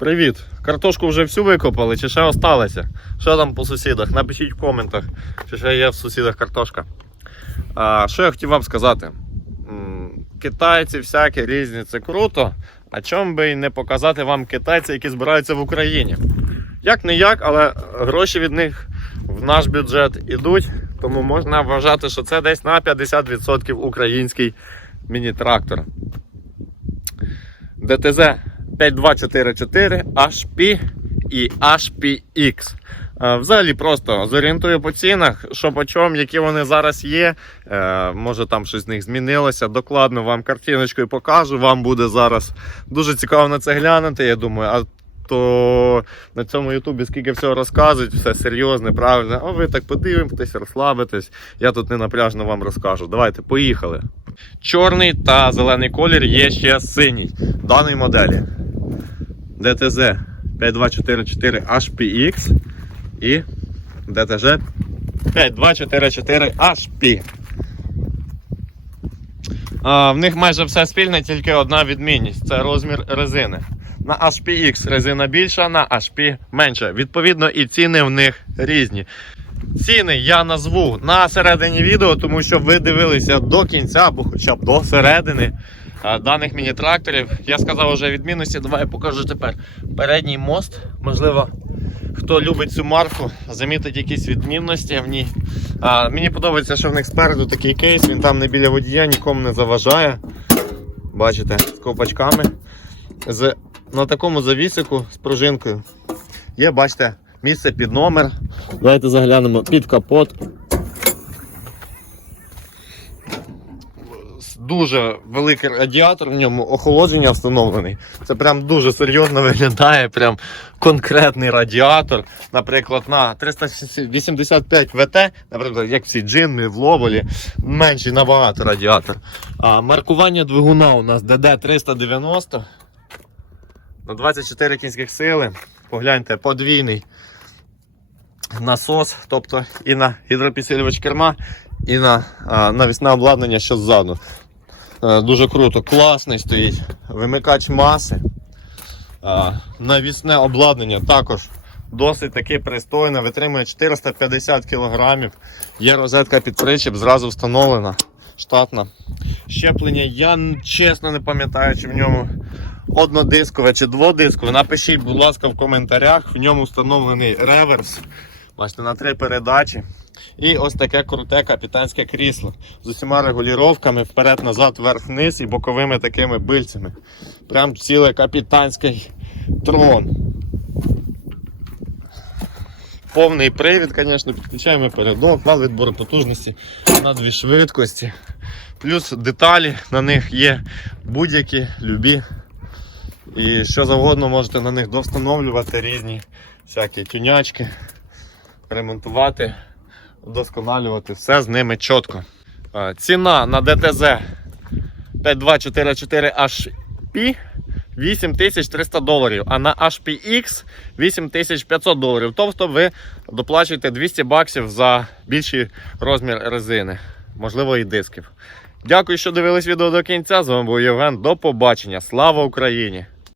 Привіт! Картошку вже всю викопали чи ще осталося? Що там по сусідах? Напишіть в коментах, чи ще є в сусідах картошка. А, що я хотів вам сказати? Китайці всякі різні, це круто. А чому би і не показати вам китайці, які збираються в Україні? Як не як, але гроші від них в наш бюджет ідуть, тому можна вважати, що це десь на 50% український міні-трактор. ДТЗ 5244 HP і HPX. Е, Взагалі просто зорієнтую по цінах, що по чому, які вони зараз є. Е, Може там щось з них змінилося. Докладно вам картиночкою покажу. Вам буде зараз дуже цікаво на це глянути. Я думаю, а то на цьому Ютубі скільки всього розказують, все серйозне, правильно. А ви так подивитесь, розслабитесь. Я тут не напряжно вам розкажу. Давайте, поїхали. Чорний та зелений колір є ще синій даної моделі. ДТЗ 5244 HPX і ДТЖ 5244 HP. В них майже все спільне, тільки одна відмінність це розмір резини. На HPX резина більша, на HP менша. Відповідно, і ціни в них різні. Ціни я назву на середині відео, тому що ви дивилися до кінця або хоча б до середини даних міні-тракторів. Я сказав вже відмінності. Давай я покажу тепер передній мост. Можливо, хто любить цю марку, замітить якісь відмінності в ній. А, мені подобається, що в них спереду такий кейс, він там не біля водія, нікому не заважає. Бачите, з ковпачками. З, на такому завісику з пружинкою. Є, бачите, місце під номер. Давайте заглянемо під капот. Дуже великий радіатор в ньому, охолодження встановлений. Це прям дуже серйозно виглядає, прям конкретний радіатор. Наприклад, на 385 ВТ, наприклад, як всі джинми в ловолі, менший набагато радіатор. А маркування двигуна у нас DD390 на 24 кінських сили. Погляньте, подвійний насос, тобто і на гідропідсилювач керма, і на а, навісне обладнання, що ззаду. Е, Дуже круто, класний стоїть. Вимикач маси. Навісне обладнання також досить таки пристойне, витримує 450 кг. Є розетка під причіп, зразу встановлена, штатна. Щеплення, я чесно не пам'ятаю, чи в ньому однодискове чи дводискове. Напишіть, будь ласка, в коментарях. В ньому встановлений реверс. Бачите, на три передачі. І ось таке круте капітанське крісло з усіма регулюваннями вперед-назад, вверх-вниз і боковими такими бильцями. Прям цілий капітанський трон. Повний привід, звісно, підключаємо передок, вал відбору потужності на дві швидкості. Плюс деталі на них є будь-які, любі. І що завгодно можете на них довстановлювати різні всякі тюнячки, ремонтувати, вдосконалювати. Все з ними чітко. Ціна на ДТЗ 5244 HP 8300 доларів, а на HPX 8500 доларів. Тобто ви доплачуєте 200 баксів за більший розмір резини, можливо і дисків. Дякую, що дивились відео до кінця. З вами був Євген. До побачення. Слава Україні!